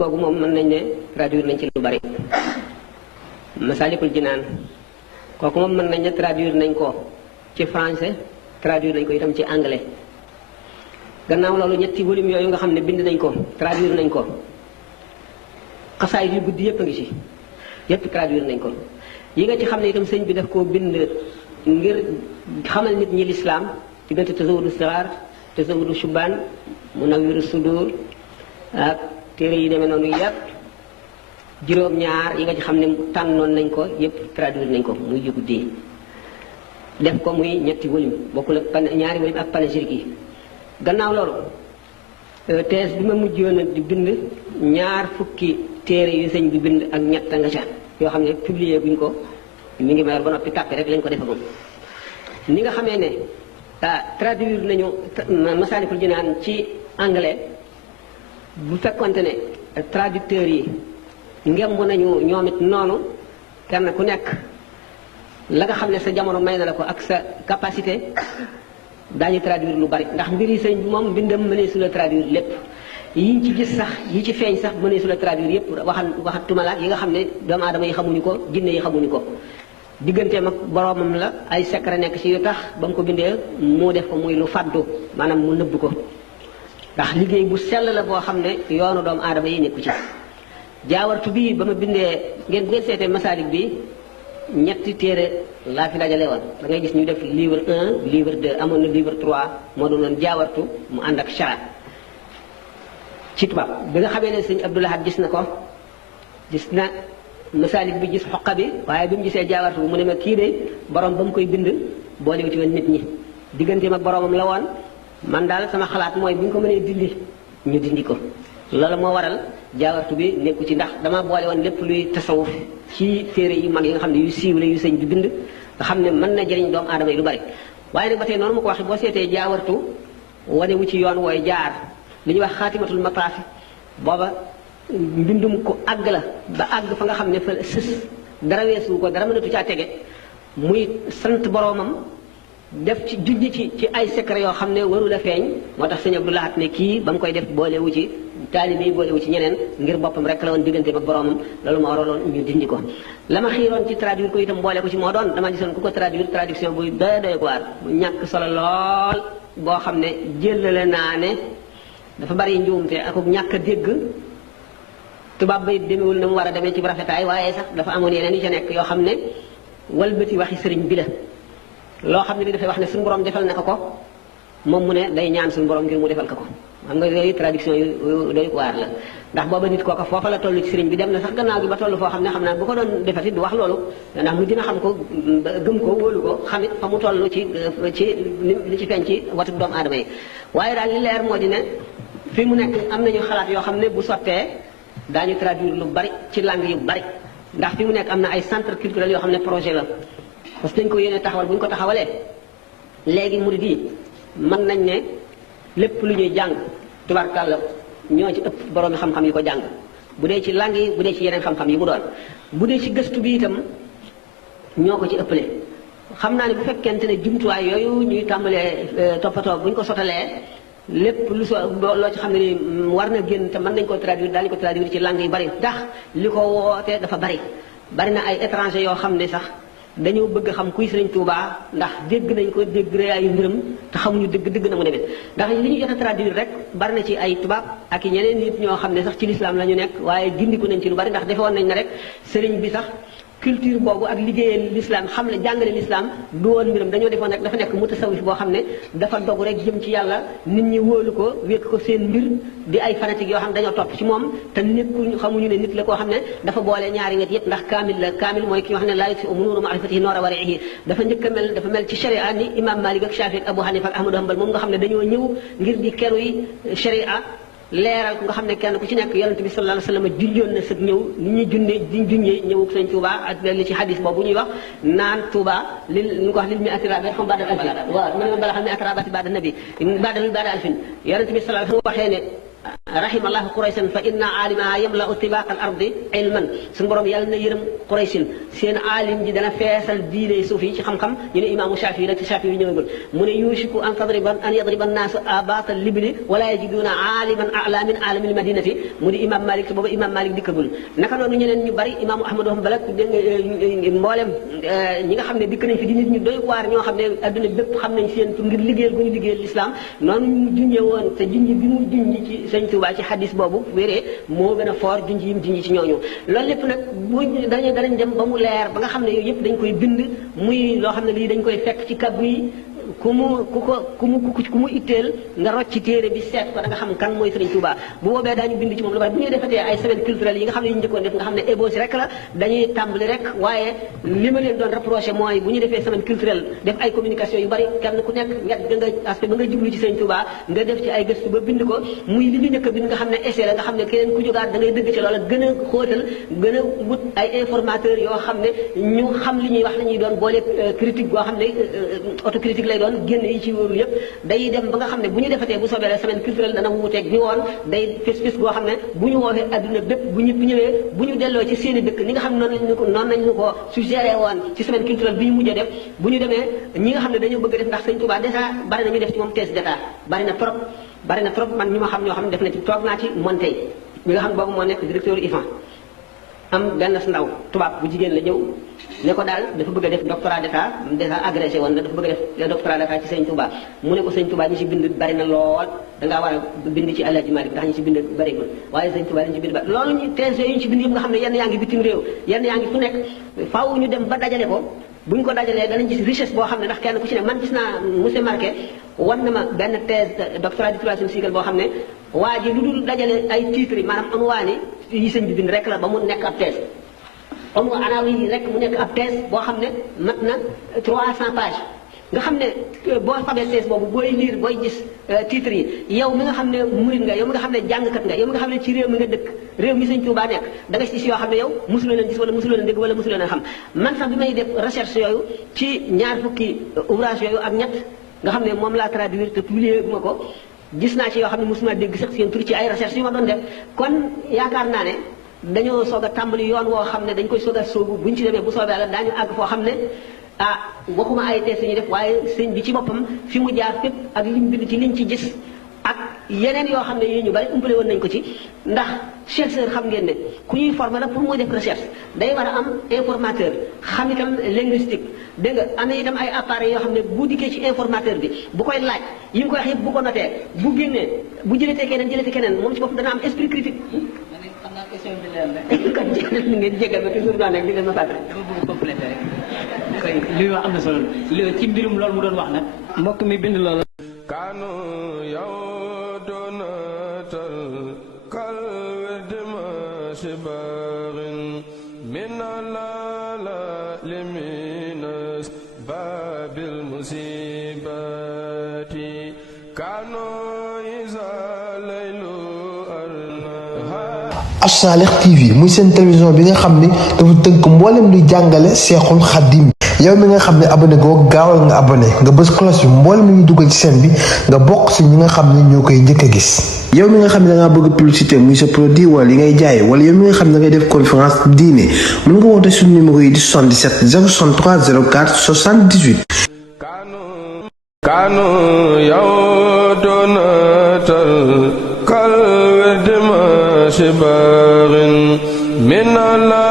googu moom mën nañ ne traduire nañ ci lu bari. Masalikul Jinaan kooku moom mën nañ ne traduire nañ ko ci français traduire nañ ko itam ci anglais. gannaaw loolu ñetti volume yooyu nga xam ne bind nañ ko traduire nañ ko xasaay yu guddi yëpp a ngi ci yëpp traduire nañ ko yi nga ci xam ne itam sëñ bi daf koo bind ngir xamal nit ñi lislaam diggante Tazawudu Sixaar Tazawudu Shubaan Munawwiru Sudur ak téere yi demee noonu yëpp juróom-ñaar yi nga ci xam ne tànnoon nañ ko yëpp traduire nañ ko muy yu guddi def ko muy ñetti volume bokkul ak ñaari volume ak panégyrique yi. gannaaw loolu thèse bi ma mujjoon a di bind ñaar fukki téere yu sëñ bi bind ak ñett nga ca yoo xam ne publié guñ ko mi ngi mayor ba noppi tàppe rek lañ ko defagum. ni nga xamee ne traduire nañu Masaalikul Jinaan ci anglais bu fekkonte ne traducteurs yi ngemb nañu ñoom it noonu kenn ku nekk la nga xam ne sa jamono may na la ko ak sa capacité. daañu traduire lu bari ndax mbiri sëñ bi moom bindam mënee su la traduire lépp yiñ ci gis sax yi ci feeñ sax mënee su la traduire yépp waxatuma la yi nga xam ne doomu aadama yi xamuñu ko jinne yi xamuñu ko digganteem ak boroomam la ay secret nekk ci yu tax ba mu ko bindee mu def ko muy lu fàddu maanaam mu nëbb ko ndax liggéey bu sell la boo xam ne yoonu doomu aadama yi nekku ci jaawartu bii ba ma bindee ngeen bu ngeen seetee masaalik bi ñetti téere laa fi dajale woon da ngay gis ñu def livre 1 livre 2 amoon na livre 3 moo doonoon jaawartu mu ànd ak chara ci tubaab bi nga xamee ne sëñ Abdou Lahad gis na ko gis na masaalik bi gis xoqa bi waaye bi mu gisee jaawartu mu ne ma kii de borom ba mu koy bind boolewu ci woon nit ñi digganteem ak boromam la woon man daal sama xalaat mooy bu ñu ko mënee dindi ñu dindi ko loolu moo waral jaawartu bi nekku ci ndax dama boole woon lépp luy tasawuf ci téere yu mag yi nga xam ne yu siiw la yu sëñ bi bind nga xam ne mën na jëriñ doomu aadama yi lu bari waaye nag ba tey noonu ma ko waxee boo seetee jaawartu wane wu ci yoon wooy jaar li ñuy wax xaatimatul mataafi booba mbindum ko àgg la ba àgg fa nga xam ne fa sës dara weesu ko dara mënatu caa tege muy sant boroomam def ci junj ci ay secret yoo xam ne warul a feeñ moo tax sëñ Abdou Lahad ne kii ba mu koy def boolewu ci taalibe yi boolewu ci ñeneen ngir boppam rek la woon digganteem ak boroomam loolu moo waraloon ñu dindi ko. la ma xiiroon ci traduire ko itam boole ko ci moo doon dama gisoon ku ko traduire traduction buy doy waar bu ñàkk solo lool boo xam ne jëlale naa ne dafa bari njuumte ak ñàkk a dégg tubaab bay demewul na mu war a demee ci rafetaay waaye sax dafa amoon yeneen yu ca nekk yoo xam ne walbati waxi sëriñ bi la. loo xam ne li dafay wax ne suñu borom defal na ko moom mu ne day ñaan suñu borom ngir mu defal ko xam nga yooyu traduction yu doy waar la ndax booba nit kooka foofa la toll ci sëriñ bi dem na sax gannaaw gi ba toll foo xam ne xam naa bu ko doon defati du wax loolu ndax mu dina xam ko gëm ko wóolu ko xamit fa mu toll ci li ci feeñ ci watu doomu aadama yi waaye daal li leer moo di ne fi mu nekk am nañu xalaat yoo xam ne bu sottee daañu traduire lu bari ci langue yu bari ndax fi mu nekk am na ay centre culturel yoo xam ne projet la parce que dañ ko yéene taxawal bu ñu ko taxawalee léegi murid yi mën nañ ne lépp lu ñuy jàng tubaarkàlla ñoo ci ëpp boroomi xam-xam yi ko jàng bu dee ci langue yi bu dee ci yeneen xam-xam yi mu doon bu dee ci gëstu bi itam ñoo ko ci ëppale xam naa ne bu fekkente ne jumtuwaay yooyu ñuy tàmbalee toppatoo bu ñu ko sotalee lépp lu loo ci xam ne ni war na génn te mën nañ ko traduire daañu ko traduire ci langue yi bari ndax li ko wootee dafa bari na ay étranger yoo xam ne sax dañoo bëgg xam kuy Sëriñ Tuubaa ndax dégg nañ ko dégg ay mbiram te xamuñu dëgg na mu demee ndax li ñu jot a traduire rek bari na ci ay tubaab ak i ñeneen nit ñoo xam ne sax ci lislaam la ñu nekk waaye gindiku nañ ci lu bari ndax defoon nañ ne rek sëriñ bi sax culture boobu ak liggéeyee l'islam xam ne jàngale l'islam du woon mbiram dañoo defoon rek dafa nekk mutasawif boo xam ne dafa dogu rek jëm ci yàlla nit ñi wóolu ko wékk ko seen mbir di ay fanatique yoo xam ne dañoo topp ci moom te nekkuñu xamuñu ne nit la koo xam ne dafa boole ñaari wet yëpp ndax kaamil mooy ki wax ne laa yutfi nuuru maarifatihi noora wariihi dafa njëkk a mel dafa mel ci sharia ni imam Malik ak Shafi ak Abu Hanifa ak Ahmadu Hanbal moom nga xam ne dañoo ñëw ngir di keru yi sharia leeral ko nga xam ne kenn ku ci nekk yonent bi sallallahu alayhi wa sallam junjoon na sëg ñëw li ñuy junjee ñëwug sëñ Touba ak li ci hadis boobu ñuy wax naan Touba li ñu ko wax lil mi atirabat xam baada alfin waaw mu ne bala xam ne atirabati baada nabi baada alfin yonent bi sallallahu alayhi wa sallam waxee ne rahimallahu quraysan fa inna alimaha yamla'u tibaqal ardi ilman suñu borom yàlla na yërëm quraysin seen alim ji dana feesal diine suuf yi ci xam-xam ñu ne imaamu Shaafi la ci Shaafi yi ñëwagul mu ne yushiku an yadriba an-naasu abaata libli wala yajiduna aliman a'la min alamil madinati mu di imam Malik te booba imam Malik dikkagul naka noonu ñeneen ñu bari imaamu Ahmad wax balak mboolem ñi nga xam ne dikk nañ fi di nit ñu doy waar ñoo xam ne adduna bépp xam nañ seen ngir liggéeyal gu ñu liggéeyal l'islam noonu ñu junjee woon te junj bi mu junj ci Sëñ Tuubaa ci xadis boobu wéree moo gën a fort junj yi mu junj ci ñooñu loolu lépp nag bu danañ dem ba mu leer ba nga xam ne yooyu yëpp dañ koy bind muy loo xam ne lii dañ koy fekk ci kàggu yi ku mu itteel nga rocc ci téere bi seet ko da nga xam kan mooy Sëriñ Tuubaa bu boobee daañu bind ci moom lu bari bu ñuy defatee ay semaine culturelle yi nga xam ne ñu njëkkoon def nga xam ne ébauche rek la dañuy tàmbali rek waaye li ma leen doon reproché mooy bu ñu defee semaine culturelle def ay communication yu bari kenn ku nekk wet ga nga aspect ba nga jublu ci Sëriñ Tuubaa nga def ci ay gëstu ba bind ko muy li ñu njëkk a bind nga xam ne essai la nga xam ne keneen ku jógaat da ngay dëgg ci loola gën a xóotal gën a wut ay informateurs yoo xam ne ñu xam li ñuy wax la ñuy doon boole critique boo xam ne autocritique lay doon génn yi ci wóorul yëpp day dem ba nga xam ne bu ñu defatee bu soobee la semaine culturelle dana wuuteeg bi woon day fis boo xam ne bu ñu woowee adduna bépp bu ñëpp ñëwee bu ñu delloo ci seen i dëkk ni nga xam ne noonu nañ ñu ko suggéré woon ci semaine culturelle bi ñu mujj a def bu ñu demee ñi nga xam ne dañoo bëgg a def ndax Sëñ Tuubaa déjà bari na ñu def ci moom thèse d'état bari na trop man ñu ma xam ñoo xam ne def na ci toog naa ci Montaigne mi nga xam ne boobu moo nekk directeur IFAN am benn ndaw tubaab bu jigéen la ñëw ne ko daal dafa bëgg a def doctorat d'état déjà agrégé woon na dafa bëgg a def doctorat d'état ci Sëñ Tuubaa mu ne ko Sëñ Tuubaa ñi ci bind bari na lool dangaa war a bind ci Alaaji Maalik ndax ñi ci bind bariwul waaye Sëñ Tuubaa dañu ci bind bari loolu ñu thèse yooyu ñu ci bind yëpp nga xam ne yenn yaa ngi bitim réew yenn yaa ngi fu nekk faaw ñu dem ba dajale ko bu ñu ko dajalee danañ gis richesse boo xam ne ndax kenn ku ci ne man gis naa monsieur Marquet wan na ma benn thèse doctorat du troisième cycle boo xam ne waa ji lu dul dajale ay titres yi maanaam unwaani yi sëñ bi bind rek la ba mu nekk ab thèse amu anaawi yi rek mu nekk ab thèse boo xam ne mat na 300 pages nga xam ne boo xamee thèse boobu booy lire booy gis titres yi yow mi nga xam ne murid nga yow mi nga xam ne jàngkat nga yow mi nga xam ne ci réew mi nga dëkk réew mi Sëñ Tuubaa nekk da nga gis yoo xam ne yow mosuloo leen gis wala mosuloo leen dégg wala mosuloo leen xam man sax bi may def recherche yooyu ci ñaar fukki ouvrage yooyu ak ñett nga xam ne moom laa traduire te publier bu ma ko gis naa ci yoo xam ne mosuma dégg sax seen tur ci ay recherche yu ma doon def kon yaakaar naa ne dañoo soog a tàmbali yoon woo xam ne dañ koy soog a soobu buñ ci demee bu soobee la daañu àgg foo xam ne waxuma ay tees yi def waaye sëñ bi ci boppam fi mu jaar fépp ak liñ bind ci liñ ci gis ak yeneen yoo xam ne yii ñu bari umpale woon nañ ko ci ndax chercheur xam ngeen ne ku ñuy former la pour muy def recherche day war a am informateur xam itam linguistique dégg nga am na itam ay appareils yoo xam ne bu dikkee ci informateur bi bu koy laaj yi mu koy wax yëpp bu ko notee bu génnee bu jëletee keneen moom ci boppam dana am esprit critique. xam naa question bi leer na. kon jégal li ngeen jégal ba toujours daan nekk di leen ma fàttali. dama bëgg compléter rek. koy li wax am na solo li ci mbirum loolu mu doon wax nag. mbokk mi bind loolu. kaanu yow doonatal kal wedma sibarin minalala liminas babil musibati kaanu isa laylu As-Salih TV muy seen télévision bi nga xam ni dafa tënk mboolem luy jàngale Seexul Xadim yow mi nga xam ne abonné goo gaawal nga abonné nga bës cloche bi mboolem lu ñu dugal ci seen bi nga bokk si ñi nga xam ne ñoo koy njëkk a gis. yow mi nga xam ne da ngaa bëgg publicité muy sa produit wala yi ngay jaay wala yow mi nga xam ne da ngay def conférence diine mën nga woote suñu numéro yi di 77 063 04 78. kaanu yow doonatal kal wedma sibarin minala